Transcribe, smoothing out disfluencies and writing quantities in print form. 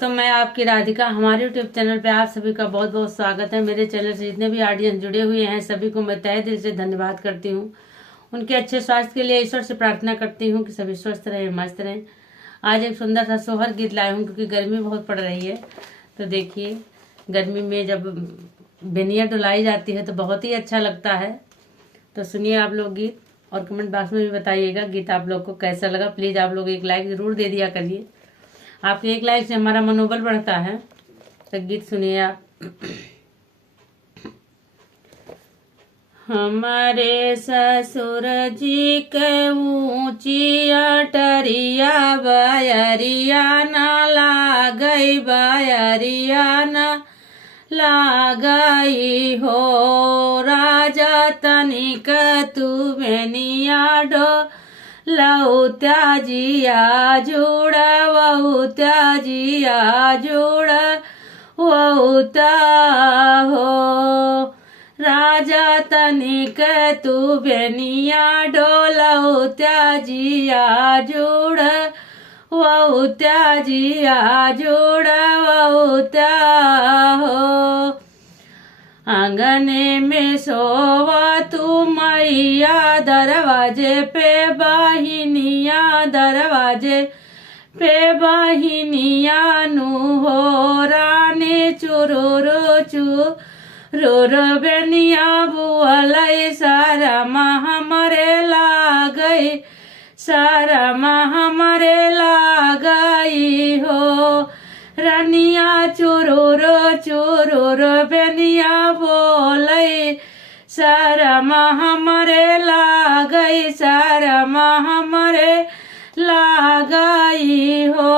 तो मैं आपकी राधिका, हमारे यूट्यूब चैनल पे आप सभी का बहुत बहुत स्वागत है। मेरे चैनल से जितने भी ऑडियंस जुड़े हुए हैं सभी को मैं तहे दिल से धन्यवाद करती हूँ। उनके अच्छे स्वास्थ्य के लिए ईश्वर से प्रार्थना करती हूँ कि सभी स्वस्थ रहें, मस्त रहें। आज एक सुंदर सा सोहर गीत लाए हूँ क्योंकि गर्मी बहुत पड़ रही है। तो देखिए, गर्मी में जब बेनिया डुलाई जाती है तो बहुत ही अच्छा लगता है। तो सुनिए आप लोग गीत और कमेंट बॉक्स में भी बताइएगा गीत आप लोग को कैसा लगा। प्लीज़ आप लोग एक लाइक ज़रूर दे दिया करिए, आपके एक लाइक से हमारा मनोबल बढ़ता है। तो गीत सुनिए आप। हमारे ससुर जी के ऊंची अटरिया बयरिया न लागई, बयरिया न लागई हो। राजा तनिक तू बेनिया डो लऊ त्याजिया जुड़, वऊ त्याजिया जुड़ वऊता हो। राजा तनिक तू बेनिया डोलऊ त्याजिया जुड़, वऊ त्याजिया जुड़ वऊता हो। आंगने में सोवा तू मैया, दरवाजे पे बाहिनिया, दरवाजे पे बाहिनिया नु हो। रानी चुरुरु चुरुरु बेनिया बुअलई, सारा हमरे लागई, सारा हमरे लागई हो। रनिया चुरुरु चुरुरु बेनिया बोलई, शरम हमरे लागई, शरम हमरे लागई हो।